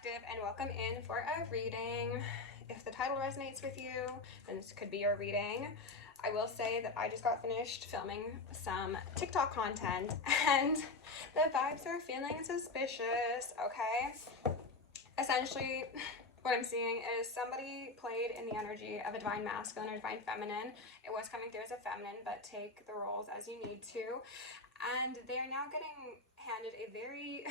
Collective, and welcome in for a reading. If the title resonates with you, then this could be your reading. I will say that I just got finished filming some TikTok content and the vibes are feeling suspicious, okay? Essentially, what I'm seeing is somebody played in the energy of a divine masculine or divine feminine. It was coming through as a feminine, but take the roles as you need to. And they are now getting handed a very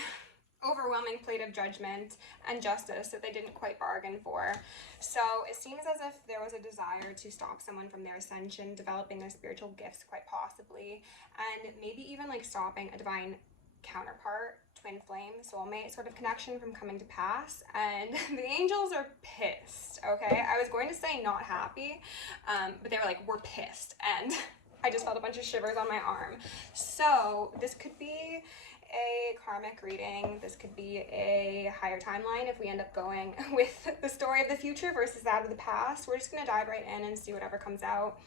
overwhelming plate of judgment and justice that they didn't quite bargain for. So it seems as if there was a desire to stop someone from their ascension, developing their spiritual gifts quite possibly, and maybe even like stopping a divine counterpart, twin flame, soulmate sort of connection from coming to pass. And the angels are pissed, okay? I was going to say not happy, but they were like, we're pissed. And I just felt a bunch of shivers on my arm. So this could be a karmic reading. This could be a higher timeline if we end up going with the story of the future versus that of the past. We're just going to dive right in and see whatever comes out.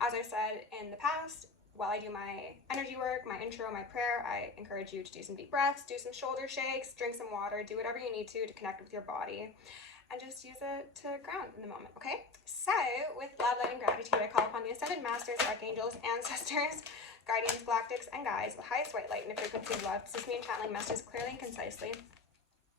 As I said in the past, while I do my energy work, my intro, my prayer, I encourage you to do some deep breaths, do some shoulder shakes, drink some water, do whatever you need to connect with your body, and just use it to ground in the moment, okay? So, with love, light, and gratitude, I call upon the ascended masters, archangels, ancestors, guardians, galactics, and guides, the highest white light and the frequency of love, to assist me in channeling messages clearly and concisely.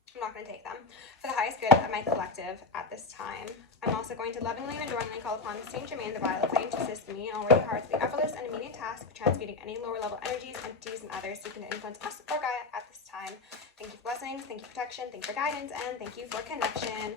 I'm not going to take them. For the highest good of my collective at this time. I'm also going to lovingly and adoringly call upon Saint Germain, the Violet Flame, to assist me in all worthy hearts with the effortless and immediate task of transmuting any lower level energies, entities, and others seeking to influence us or Gaia at this time. Thank you for blessings, thank you for protection, thank you for guidance, and thank you for connection.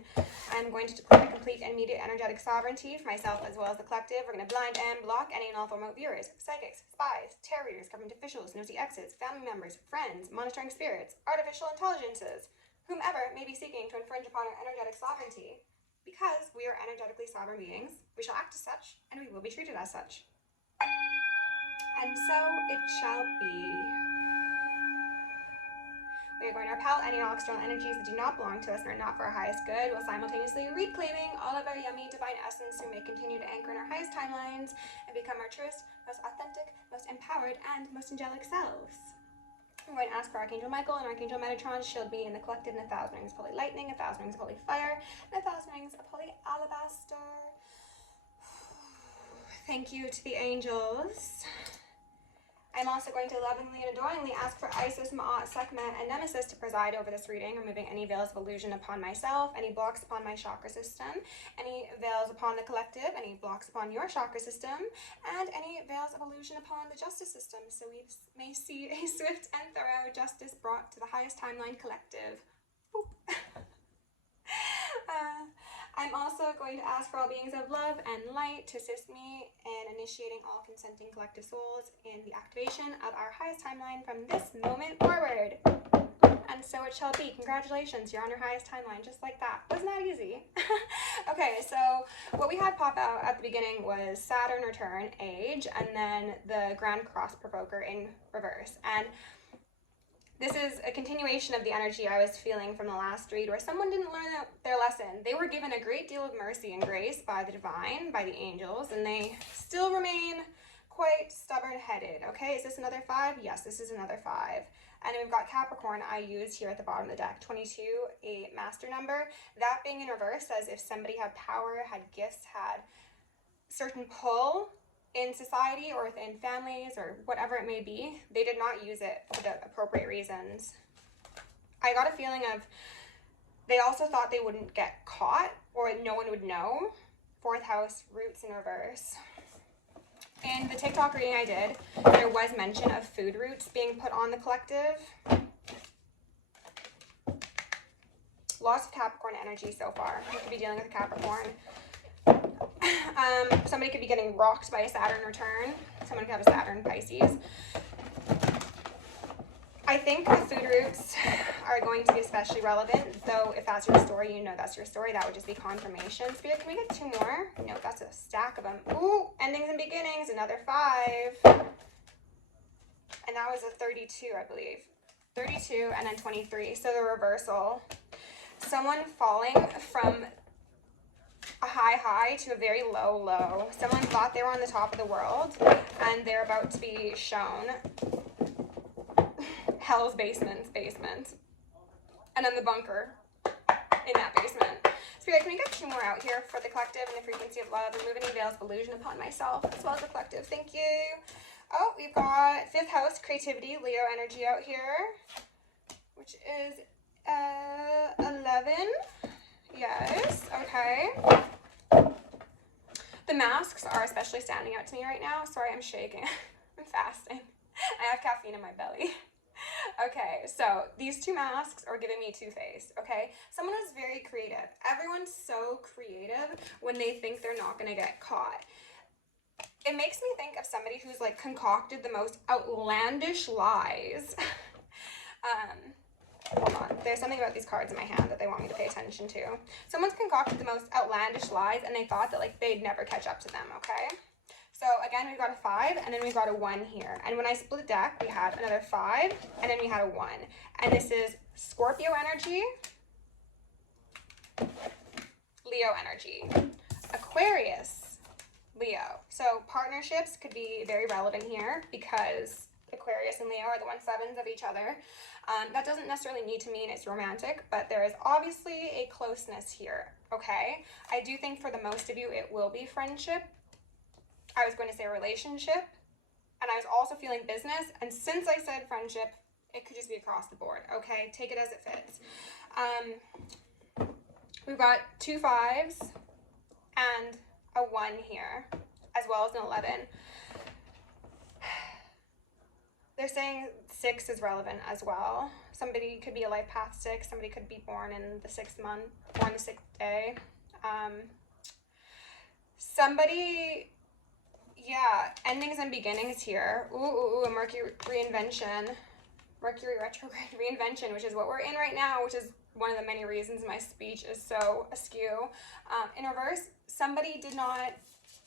I'm going to deploy complete and immediate energetic sovereignty for myself as well as the collective. We're going to blind and block any and all remote viewers, psychics, spies, terrors, government officials, nosy exes, family members, friends, monitoring spirits, artificial intelligences, whomever may be seeking to infringe upon our energetic sovereignty. Because we are energetically sovereign beings, we shall act as such, and we will be treated as such. And so it shall be. We are going to repel any and all external energies that do not belong to us and are not for our highest good, while simultaneously reclaiming all of our yummy divine essence, who may continue to anchor in our highest timelines and become our truest, most authentic, most empowered, and most angelic selves. I'm going to ask for Archangel Michael and Archangel Metatron to shield me in the collective in 1,000 rings of holy lightning, 1,000 rings of holy fire, and 1,000 rings of holy alabaster. Thank you to the angels. I'm also going to lovingly and adoringly ask for Isis, Ma'at, Sekhmet, and Nemesis to preside over this reading, removing any veils of illusion upon myself, any blocks upon my chakra system, any veils upon the collective, any blocks upon your chakra system, and any veils of illusion upon the justice system, so we may see a swift and thorough justice brought to the highest timeline collective. I'm also going to ask for all beings of love and light to assist me in initiating all consenting collective souls in the activation of our highest timeline from this moment forward. And so it shall be. Congratulations, you're on your highest timeline, just like that. Wasn't that easy? Okay, so what we had pop out at the beginning was Saturn return, age, and then the Grand Cross Provoker in reverse. And this is a continuation of the energy I was feeling from the last read, where someone didn't learn their lesson. They were given a great deal of mercy and grace by the divine, by the angels, and they still remain quite stubborn-headed. Okay, is this another 5? Yes, this is another 5. And we've got Capricorn I used here at the bottom of the deck, 22, a master number. That being in reverse says if somebody had power, had gifts, had certain pull in society or within families or whatever it may be, they did not use it for the appropriate reasons. I got a feeling of they also thought they wouldn't get caught or no one would know. 4th house, roots in reverse. In the TikTok reading I did, there was mention of food roots being put on the collective. Lots of Capricorn energy so far. You could be dealing with a Capricorn. Somebody could be getting rocked by a Saturn return. Someone could have a Saturn Pisces. I think the food roots are going to be especially relevant, though if that's your story, you know that's your story. That would just be confirmation. Spirit, can we get 2 more? No, that's a stack of them. Ooh, endings and beginnings, another 5. And that was a 32, I believe. 32 and then 23, so the reversal. Someone falling from a high to a very low. Someone thought they were on the top of the world and they're about to be shown hell's basement. And then the bunker. in that basement. Spirit, can we get 2 more out here for the collective and the frequency of love? Remove any veils of illusion upon myself as well as the collective. Thank you. Oh, we've got 5th house, creativity, Leo energy out here, which is 11. Yes, okay. The masks are especially standing out to me right now. Sorry, I'm shaking. I'm fasting. I have caffeine in my belly. Okay, so these 2 masks are giving me two-faced, okay? Someone who's very creative. Everyone's so creative when they think they're not gonna get caught. It makes me think of somebody who's like concocted the most outlandish lies. Hold on, there's something about these cards in my hand that they want me to pay attention to. Someone's concocted the most outlandish lies and they thought that like they'd never catch up to them, okay? So again, we've got a 5 and then we've got a 1 here. And when I split the deck, we had another 5 and then we had a 1. And this is Scorpio energy, Leo energy, Aquarius, Leo. So partnerships could be very relevant here because Aquarius and Leo are the 1/7s of each other. That doesn't necessarily need to mean it's romantic, but there is obviously a closeness here, okay? I do think for the most of you, it will be friendship. I was going to say relationship, and I was also feeling business, and since I said friendship, it could just be across the board, okay? Take it as it fits. We've got 2 5s and a 1 here, as well as an 11. They're saying 6 is relevant as well. Somebody could be a life path 6, somebody could be born in the 6th month, born the 6th day. Somebody... yeah, endings and beginnings here. Ooh, a Mercury reinvention. Mercury retrograde reinvention, which is what we're in right now, which is one of the many reasons my speech is so askew. In reverse, somebody did not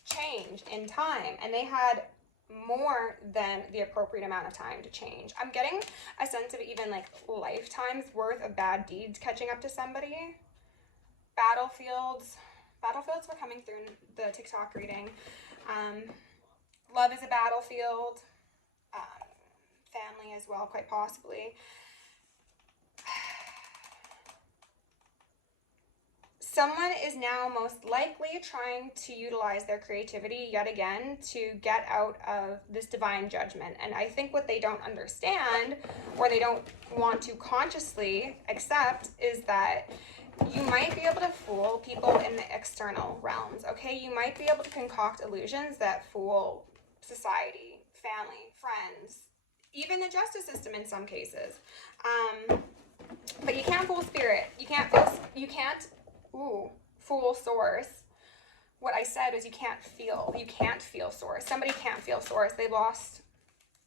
change in time, and they had more than the appropriate amount of time to change. I'm getting a sense of even like lifetimes worth of bad deeds catching up to somebody. Battlefields were coming through in the TikTok reading. Love is a battlefield. Family as well, quite possibly. Someone is now most likely trying to utilize their creativity yet again to get out of this divine judgment. And I think what they don't understand, or they don't want to consciously accept, is that you might be able to fool people in the external realms, okay? You might be able to concoct illusions that fool society, family, friends, even the justice system in some cases. But you can't fool spirit. You can't fool source. What I said was you can't feel source. Somebody can't feel source. They lost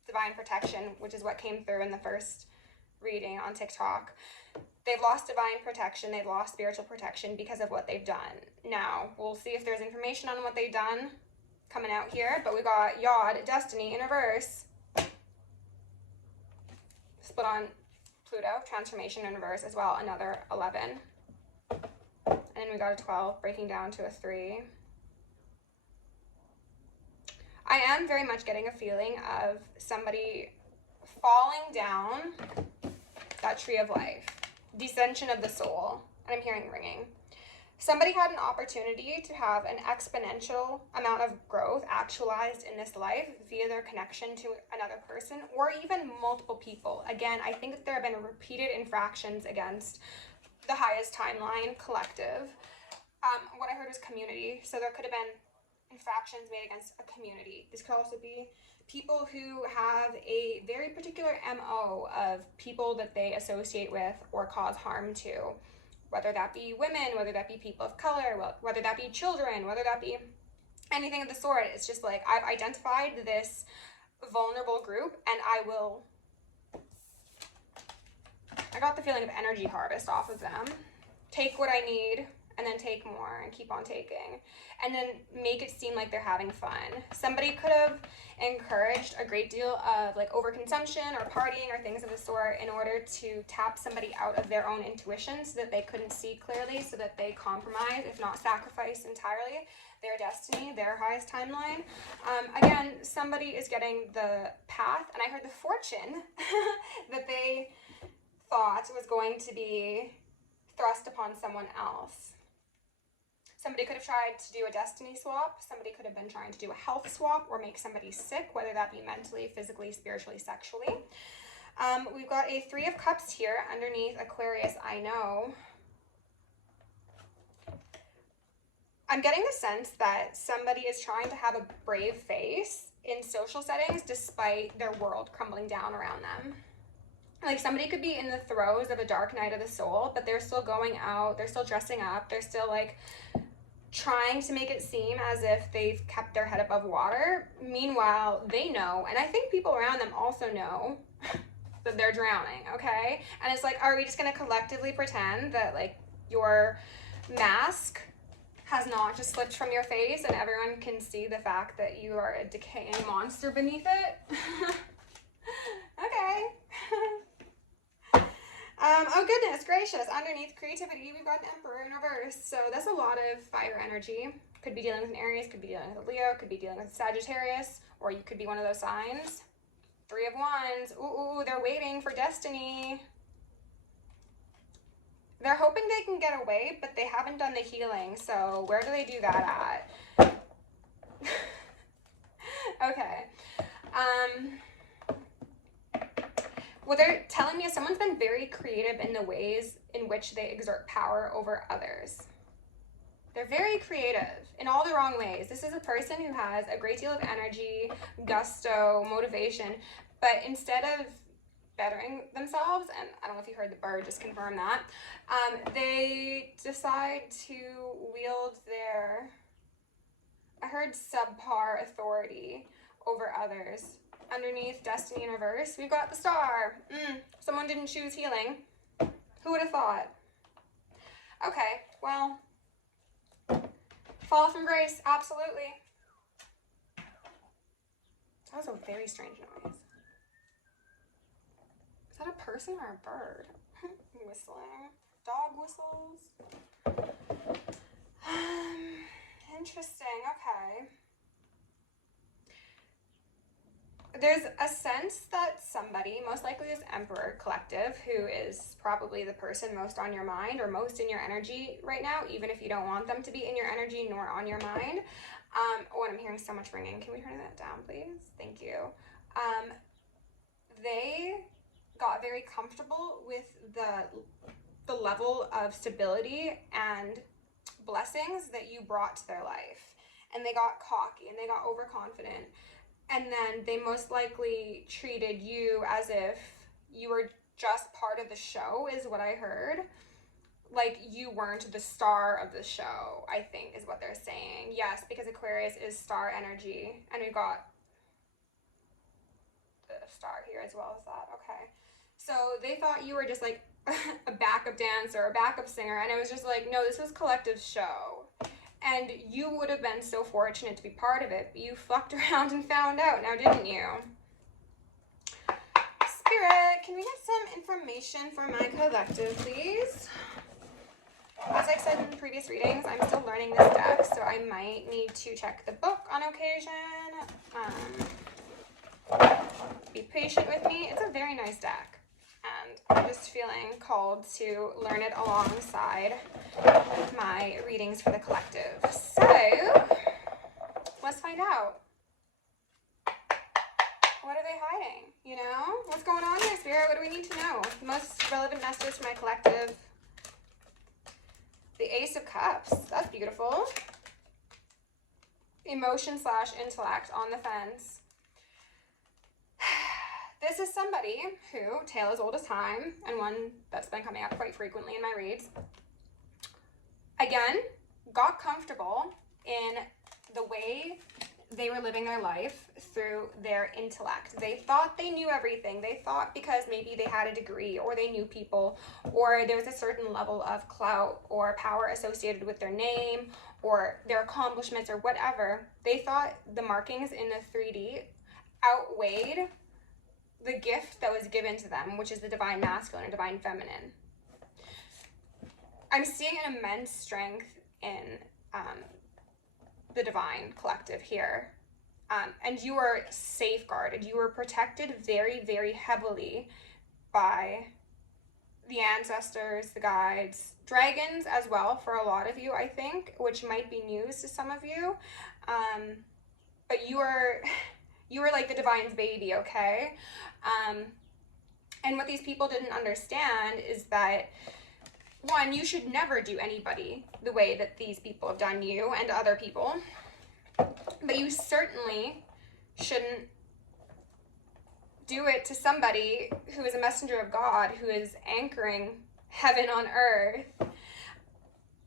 divine protection, which is what came through in the first reading on TikTok. They've lost divine protection. They've lost spiritual protection because of what they've done. Now, we'll see if there's information on what they've done coming out here, but we got Yod, Destiny in reverse. Split on Pluto, transformation in reverse as well, another 11. And then we got a 12, breaking down to a 3. I am very much getting a feeling of somebody falling down that tree of life. Descension of the soul. And I'm hearing ringing. Somebody had an opportunity to have an exponential amount of growth actualized in this life via their connection to another person or even multiple people. Again, I think that there have been repeated infractions against the highest timeline collective. What I heard was community. So there could have been infractions made against a community. This could also be people who have a very particular MO of people that they associate with or cause harm to. Whether that be women, whether that be people of color, whether that be children, whether that be anything of the sort. It's just like I've identified this vulnerable group and I got the feeling of energy harvest off of them. Take what I need and then take more and keep on taking. And then make it seem like they're having fun. Somebody could have encouraged a great deal of like overconsumption or partying or things of the sort in order to tap somebody out of their own intuition so that they couldn't see clearly, so that they compromise, if not sacrifice entirely, their destiny, their highest timeline. Again, somebody is getting the path, and I heard the fortune that they thought was going to be thrust upon someone else. Somebody could have tried to do a destiny swap. Somebody could have been trying to do a health swap or make somebody sick, whether that be mentally, physically, spiritually, sexually. We've got a 3 of Cups here underneath Aquarius, I know. I'm getting the sense that somebody is trying to have a brave face in social settings despite their world crumbling down around them. Like somebody could be in the throes of a dark night of the soul, but they're still going out, they're still dressing up, they're still like trying to make it seem as if they've kept their head above water. Meanwhile, they know, and I think people around them also know that they're drowning, okay? And it's like, are we just gonna collectively pretend that like your mask has not just slipped from your face and everyone can see the fact that you are a decaying monster beneath it? Okay. Oh goodness gracious, underneath creativity, we've got an Emperor in reverse. So that's a lot of fire energy. Could be dealing with an Aries, could be dealing with a Leo, could be dealing with a Sagittarius, or you could be one of those signs. 3 of Wands. Ooh, they're waiting for destiny. They're hoping they can get away, but they haven't done the healing. So where do they do that at? Okay. Well, they're telling me someone's been very creative in the ways in which they exert power over others. They're very creative in all the wrong ways. This is a person who has a great deal of energy, gusto, motivation, but instead of bettering themselves, and I don't know if you heard the bird just confirm that, they decide to wield their, I heard subpar authority over others. Underneath destiny in reverse, we've got the Star. Someone didn't choose healing. Who would have thought? Okay, well, fall from grace, absolutely. That was a very strange noise. Is that a person or a bird? Whistling. Dog whistles. Interesting, okay. There's a sense that somebody, most likely this Emperor collective, who is probably the person most on your mind or most in your energy right now, even if you don't want them to be in your energy nor on your mind. Oh, and I'm hearing so much ringing. Can we turn that down, please? Thank you. They got very comfortable with the level of stability and blessings that you brought to their life. And they got cocky and they got overconfident. And then they most likely treated you as if you were just part of the show, is what I heard. Like you weren't the star of the show, I think is what they're saying. Yes, because Aquarius is star energy. And we got the star here as well as that. Okay. So they thought you were just like a backup dancer, a backup singer. And it was just like, no, this was collective show. And you would have been so fortunate to be part of it, but you fucked around and found out now, didn't you? Spirit, can we get some information for my collective, please? As I said in previous readings, I'm still learning this deck, so I might need to check the book on occasion. Be patient with me. It's a very nice deck. And I'm just feeling called to learn it alongside my readings for the collective. So, let's find out. What are they hiding? You know? What's going on here, Spirit? What do we need to know? The most relevant message for my collective. The Ace of Cups. That's beautiful. Emotion/intellect on the fence. This is somebody who, tale as old as time, and one that's been coming up quite frequently in my reads, again, got comfortable in the way they were living their life through their intellect. They thought they knew everything. They thought because maybe they had a degree or they knew people or there was a certain level of clout or power associated with their name or their accomplishments or whatever, they thought the markings in the 3D outweighed the gift that was given to them, which is the divine masculine and divine feminine. I'm seeing an immense strength in the divine collective here. And you are safeguarded. You are protected very, very heavily by the ancestors, the guides, dragons as well for a lot of you, I think, which might be news to some of you. But you are like the divine's baby, okay? And what these people didn't understand is that, one, you should never do anybody the way that these people have done you and other people. But you certainly shouldn't do it to somebody who is a messenger of God, who is anchoring heaven on earth.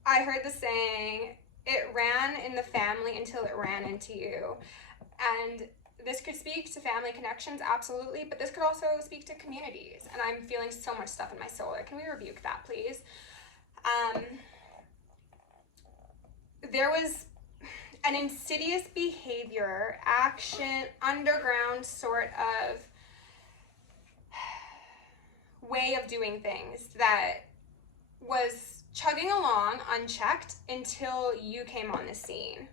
I heard the saying, it ran in the family until it ran into you. And this could speak to family connections, absolutely, but this could also speak to communities. And I'm feeling so much stuff in my solar. Can we rebuke that, please? There was an insidious behavior, action, underground sort of way of doing things that was chugging along unchecked until you came on the scene.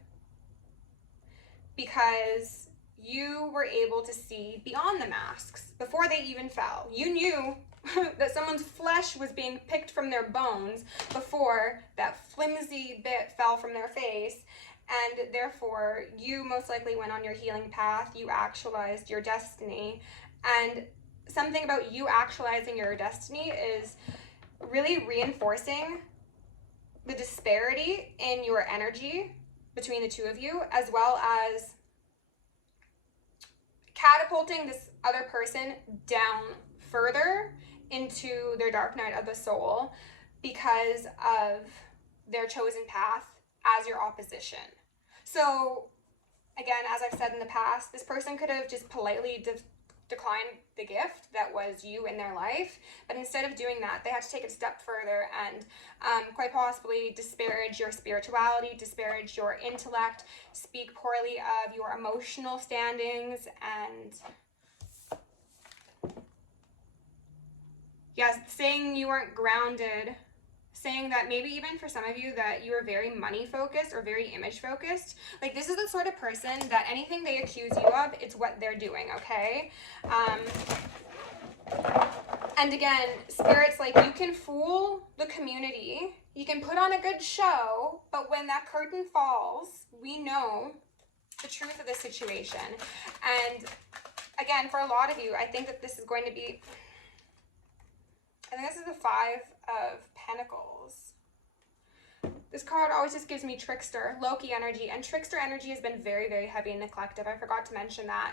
Because you were able to see beyond the masks before they even fell. You knew that someone's flesh was being picked from their bones before that flimsy bit fell from their face, and therefore you most likely went on your healing path. You actualized your destiny, and something about you actualizing your destiny is really reinforcing the disparity in your energy between the two of you, as well as catapulting this other person down further into their dark night of the soul because of their chosen path as your opposition. So again, as I've said in the past, this person could have just politely declined the gift that was you in their life, but instead of doing that, they had to take it a step further and quite possibly disparage your spirituality, disparage your intellect, speak poorly of your emotional standings, and yes, saying you weren't grounded, saying that maybe even for some of you that you are very money focused or very image focused. Like, this is the sort of person that anything they accuse you of, it's what they're doing, okay? And again, Spirit's like, you can fool the community, you can put on a good show, but when that curtain falls, we know the truth of the situation. And again, for a lot of you, I think that this is going to be, I think this is the Five of Pentacles. This card always just gives me trickster, Loki energy, and trickster energy has been very, very heavy in the collective. I forgot to mention that.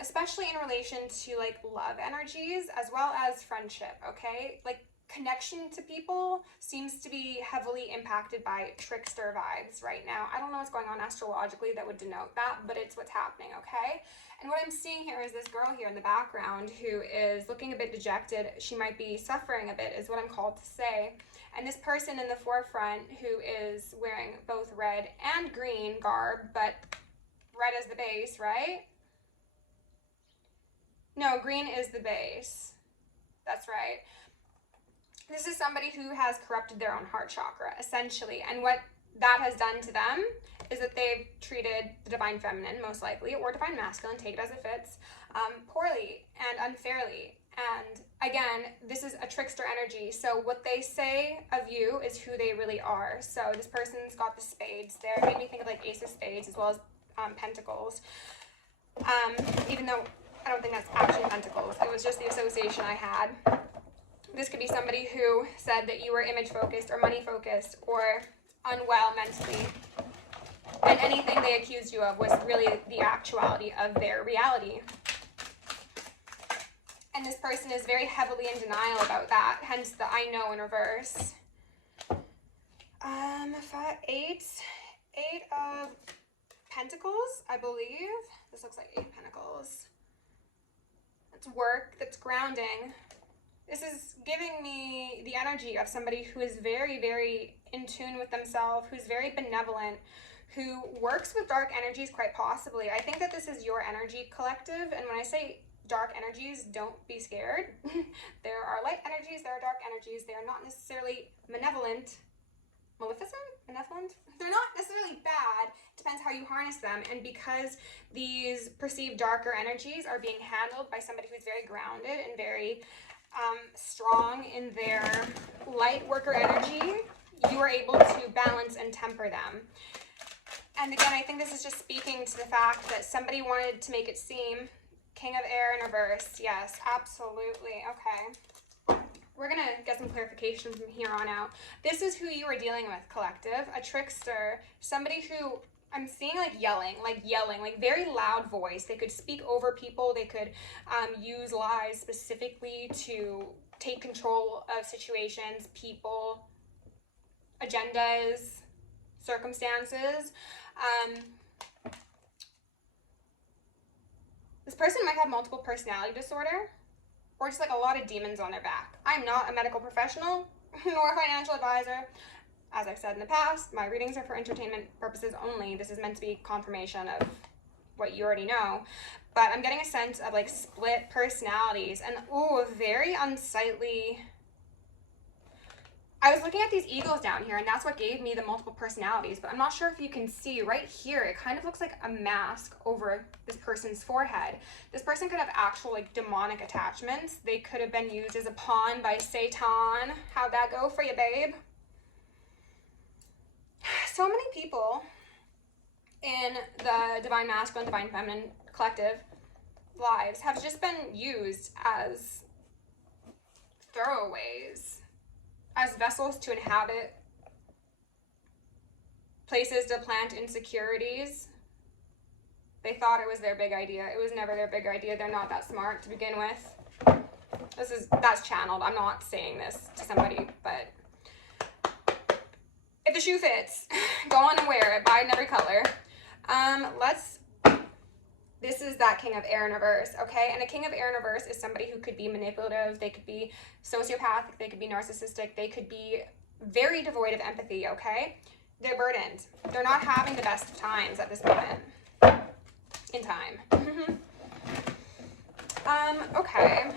Especially in relation to like love energies as well as friendship, okay? Like, connection to people seems to be heavily impacted by trickster vibes right now. I don't know what's going on astrologically that would denote that, but it's what's happening, okay? And what I'm seeing here is this girl here in the background who is looking a bit dejected. She might be suffering a bit, is what I'm called to say. And this person in the forefront who is wearing both red and green garb, but red is the base, right? No, green is the base. That's right. This is somebody who has corrupted their own heart chakra, essentially. And what that has done to them is that they've treated the divine feminine, most likely, or divine masculine, take it as it fits, poorly and unfairly. And again, this is a trickster energy. So what they say of you is who they really are. So this person's got the spades there. It made me think of like Ace of Spades as well as Pentacles. Even though I don't think that's actually Pentacles. It was just the association I had. This could be somebody who said that you were image focused or money focused or unwell mentally. And anything they accused you of was really the actuality of their reality. And this person is very heavily in denial about that, hence the I know in reverse. Eight of Pentacles, I believe. This looks like 8 Pentacles. It's work, that's grounding. This is giving me the energy of somebody who is very, very in tune with themselves, who's very benevolent, who works with dark energies quite possibly. I think that this is your energy collective, and when I say dark energies, don't be scared. There are light energies, there are dark energies. They are not necessarily malevolent. Maleficent? Benevolent? They're not necessarily bad. It depends how you harness them. And because these perceived darker energies are being handled by somebody who's very grounded and very strong in their light worker energy, you are able to balance and temper them. And again, I think this is just speaking to the fact that somebody wanted to make it seem King of Air in reverse. Yes, absolutely. Okay. We're going to get some clarification from here on out. This is who you are dealing with, collective. A trickster. Somebody who I'm seeing yelling, like very loud voice. They could speak over people. They could use lies specifically to take control of situations, people, agendas, circumstances. This person might have multiple personality disorder or just a lot of demons on their back. I'm not a medical professional nor a financial advisor. As I've said in the past, my readings are for entertainment purposes only. This is meant to be confirmation of what you already know. But I'm getting a sense of split personalities and very unsightly. I was looking at these eagles down here, and that's what gave me the multiple personalities, but I'm not sure if you can see right here, it kind of looks like a mask over this person's forehead. This person could have actual demonic attachments. They could have been used as a pawn by Satan. How'd that go for you, babe? So many people in the Divine Masculine, Divine Feminine collective lives have just been used as throwaways, as vessels to inhabit, places to plant insecurities. They thought it was their big idea. It was never their big idea. They're not that smart to begin with. That's channeled. I'm not saying this to somebody, but if the shoe fits, go on and wear it. Buy another color. This is that King of Air in reverse, okay? And a King of Air in reverse is somebody who could be manipulative. They could be sociopathic. They could be narcissistic. They could be very devoid of empathy, okay? They're burdened. They're not having the best of times at this moment in time. Okay.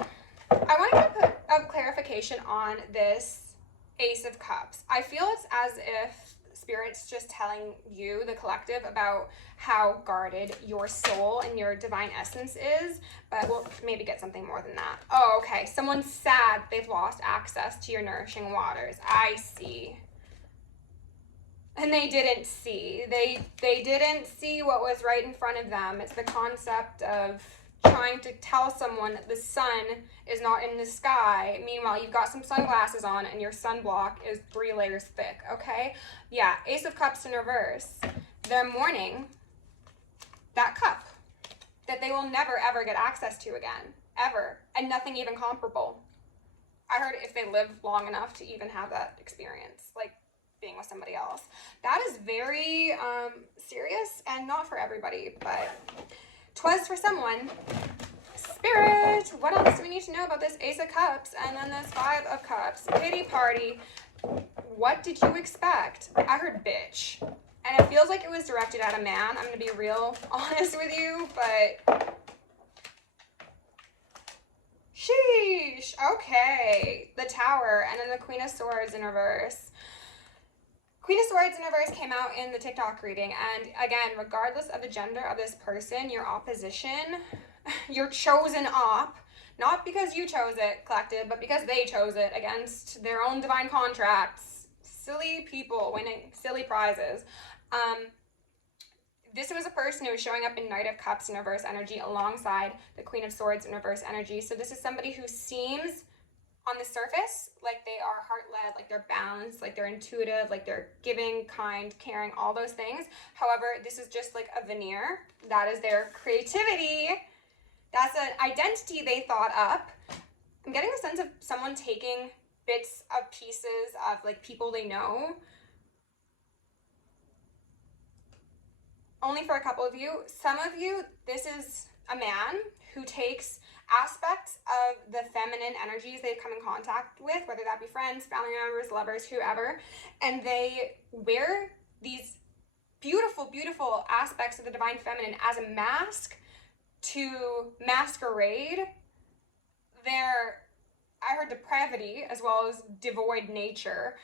I want to put a clarification on this Ace of Cups. I feel it's as if Spirit's just telling you, the collective, about how guarded your soul and your divine essence is, but we'll maybe get something more than that. Oh, okay. Someone's sad they've lost access to your nourishing waters. I see. And they didn't see. They didn't see what was right in front of them. It's the concept of trying to tell someone that the sun is not in the sky. Meanwhile, you've got some sunglasses on and your sunblock is 3 layers thick, okay? Yeah, Ace of Cups in reverse. They're mourning that cup that they will never, ever get access to again. Ever. And nothing even comparable. I heard if they live long enough to even have that experience, being with somebody else. That is very serious and not for everybody, but 'twas for someone. Spirit, what else do we need to know about this Ace of Cups and then this 5 of Cups? Pity party. What did you expect? I heard bitch. And it feels like it was directed at a man. I'm going to be real honest with you, but sheesh. Okay. The Tower and then the Queen of Swords in reverse. Queen of Swords in reverse came out in the TikTok reading, and again, regardless of the gender of this person, your opposition, your chosen op, not because you chose it, collective, but because they chose it against their own divine contracts. Silly people winning silly prizes. This was a person who was showing up in Knight of Cups in reverse energy alongside the Queen of Swords in reverse energy. So this is somebody who seems on the surface like they are heart-led, like they're balanced, like they're intuitive, like they're giving, kind, caring, all those things. However, this is just a veneer. That is their creativity. That's an identity they thought up. I'm getting a sense of someone taking bits of pieces of people they know. Only for a couple of you. Some of you, this is a man who takes aspects of the feminine energies they've come in contact with, whether that be friends, family members, lovers, whoever, and they wear these beautiful, beautiful aspects of the divine feminine as a mask to masquerade their, I heard, depravity as well as devoid nature,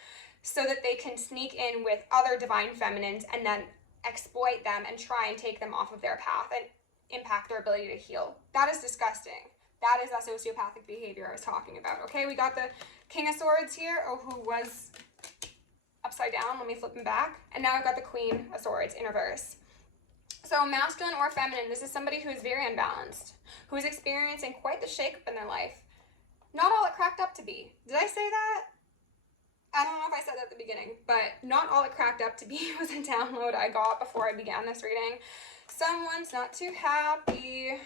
so that they can sneak in with other divine feminines and then exploit them and try and take them off of their path and impact their ability to heal. That is disgusting. That is that sociopathic behavior I was talking about. Okay, we got the King of Swords here, who was upside down. Let me flip him back. And now I've got the Queen of Swords in reverse. So masculine or feminine, this is somebody who is very unbalanced, who is experiencing quite the shakeup in their life. Not all it cracked up to be. Did I say that? I don't know if I said that at the beginning, but not all it cracked up to be was a download I got before I began this reading. Someone's not too happy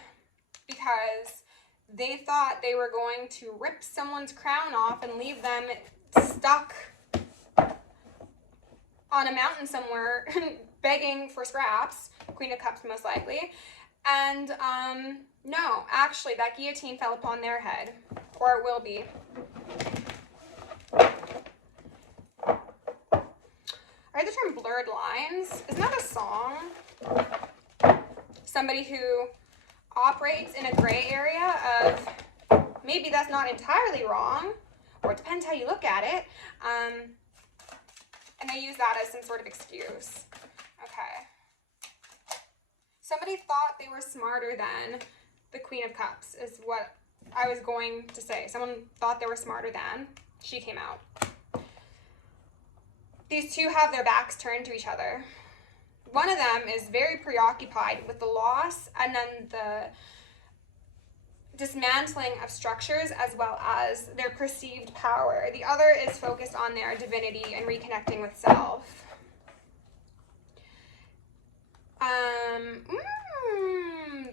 because they thought they were going to rip someone's crown off and leave them stuck on a mountain somewhere begging for scraps. Queen of Cups most likely. And no, actually that guillotine fell upon their head, or it will be. I heard the term blurred lines. Isn't that a song? Somebody who operates in a gray area of, maybe that's not entirely wrong, or it depends how you look at it, and they use that as some sort of excuse. Okay. Somebody thought they were smarter than the Queen of Cups is what I was going to say. Someone thought they were smarter than. She came out. These two have their backs turned to each other. One of them is very preoccupied with the loss and then the dismantling of structures as well as their perceived power. The other is focused on their divinity and reconnecting with self.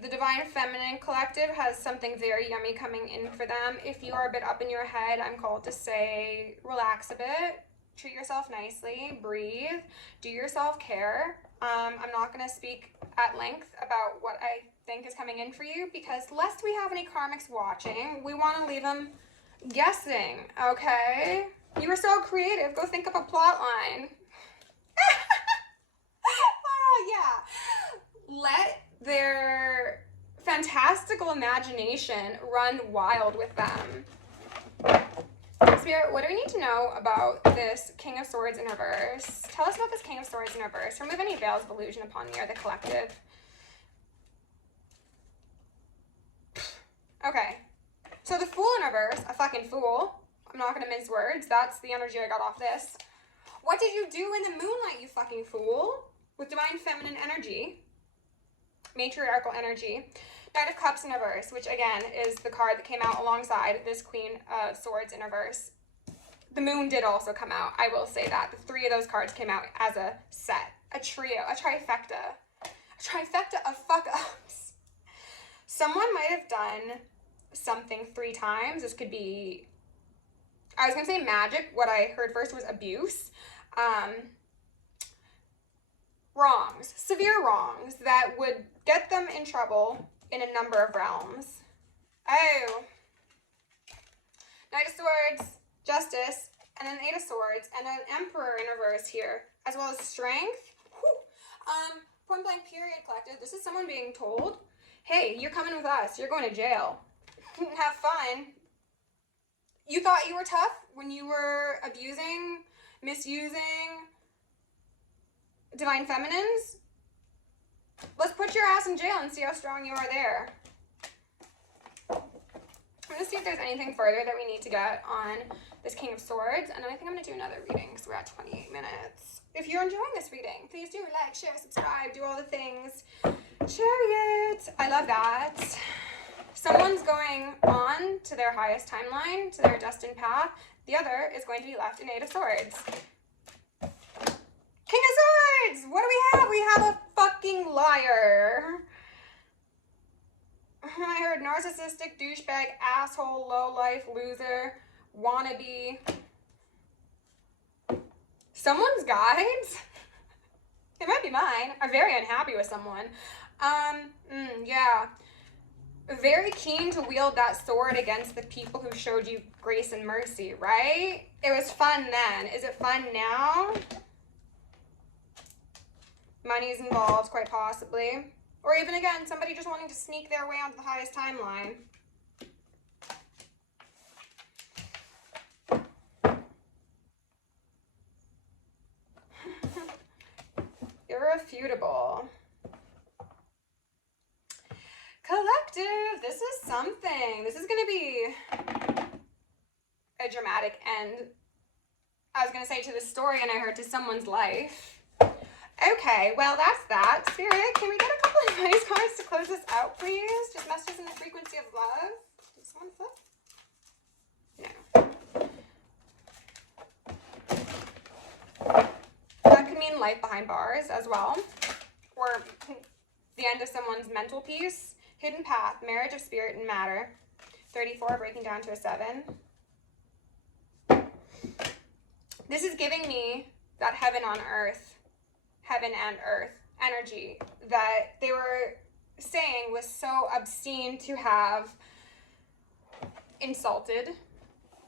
The Divine Feminine Collective has something very yummy coming in for them. If you are a bit up in your head, I'm called to say relax a bit, treat yourself nicely, breathe, do your self-care. I'm not going to speak at length about what I think is coming in for you because lest we have any karmics watching, we want to leave them guessing, okay? You were so creative. Go think up a plot line. Yeah. Let their fantastical imagination run wild with them. Spirit, what do we need to know about this King of Swords in reverse? Tell us about this King of Swords in reverse. Remove any veils of illusion upon me or the collective. Okay. So the Fool in reverse, a fucking fool. I'm not going to mince words. That's the energy I got off this. What did you do in the moonlight, you fucking fool? With Divine Feminine energy. Matriarchal energy. Knight of Cups in reverse, which again is the card that came out alongside this Queen of Swords in reverse. The moon did also come out, I will say that. The three of those cards came out as a set, a trio, a trifecta. A trifecta of fuck-ups. Someone might have done something 3 times. This could be, I was going to say magic. What I heard first was abuse. Wrongs, severe wrongs that would get them in trouble in a number of realms. Oh. Knight of Swords, Justice, and an 8 of Swords, and an Emperor in reverse here, as well as Strength. Whew. Point blank period, collective. This is someone being told, hey, you're coming with us. You're going to jail. Have fun. You thought you were tough when you were abusing, misusing Divine Feminines? Let's put your ass in jail and see how strong you are there. I'm going to see if there's anything further that we need to get on this King of Swords, and then I think I'm going to do another reading because we're at 28 minutes. If you're enjoying this reading, please do like, share, subscribe, do all the things. Chariot. I love that. Someone's going on to their highest timeline, to their destined path. The other is going to be left in 8 of Swords. King of Swords! What do we have? We have a fucking liar. I heard narcissistic, douchebag, asshole, lowlife, loser, wannabe. Someone's guides? It might be mine. I'm very unhappy with someone. Yeah. Very keen to wield that sword against the people who showed you grace and mercy, right? It was fun then. Is it fun now? Money's involved, quite possibly. Or even, again, somebody just wanting to sneak their way onto the highest timeline. Irrefutable. Collective, this is something. This is going to be a dramatic end. I was going to say to the story, and I heard to someone's life. Okay, well, that's that. Spirit, can we get a couple of advice cards to close this out, please? Just messages in the frequency of love. Did someone flip? No. That could mean life behind bars as well. Or the end of someone's mental peace. Hidden path, marriage of spirit and matter. 34, breaking down to a 7. This is giving me that heaven and earth energy that they were saying was so obscene to have insulted,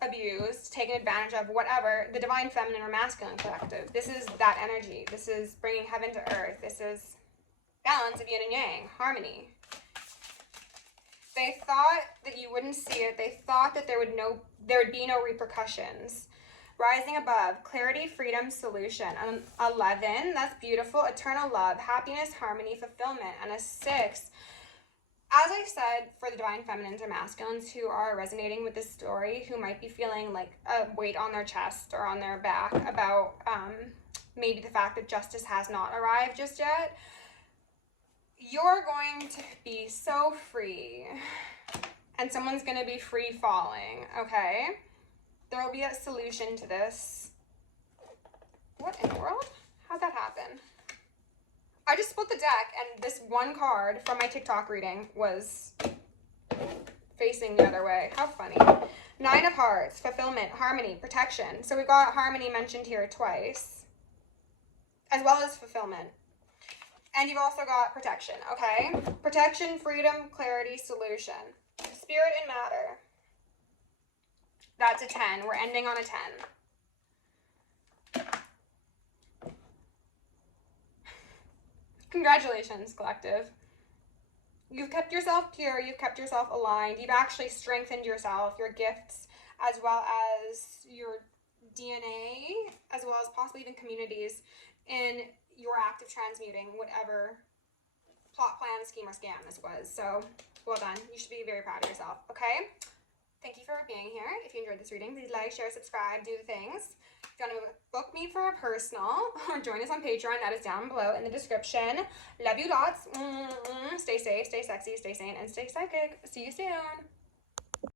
abused, taken advantage of, whatever, the divine feminine or masculine collective. This is that energy. This is bringing heaven to earth. This is balance of yin and yang, harmony. They thought that you wouldn't see it. They thought that there would be no repercussions. Rising above, clarity, freedom, solution. 11, that's beautiful. Eternal love, happiness, harmony, fulfillment. And a 6, as I said, for the divine feminines or masculines who are resonating with this story, who might be feeling like a weight on their chest or on their back about maybe the fact that justice has not arrived just yet, you're going to be so free. And someone's going to be free falling, okay? There will be a solution to this. What in the world? How'd that happen? I just split the deck and this one card from my TikTok reading was facing the other way. How funny. 9 of Hearts, fulfillment, harmony, protection. So we've got harmony mentioned here twice, as well as fulfillment. And you've also got protection, okay? Protection, freedom, clarity, solution. Spirit and matter. That's a 10. We're ending on a 10. Congratulations, collective. You've kept yourself pure. You've kept yourself aligned. You've actually strengthened yourself, your gifts, as well as your DNA, as well as possibly even communities in your act of transmuting whatever plot, plan, scheme, or scam this was. So, well done. You should be very proud of yourself, okay? Thank you for being here. If you enjoyed this reading, please like, share, subscribe, do the things. If you want to book me for a personal or join us on Patreon, that is down below in the description. Love you lots. Stay safe, stay sexy, stay sane, and stay psychic. See you soon.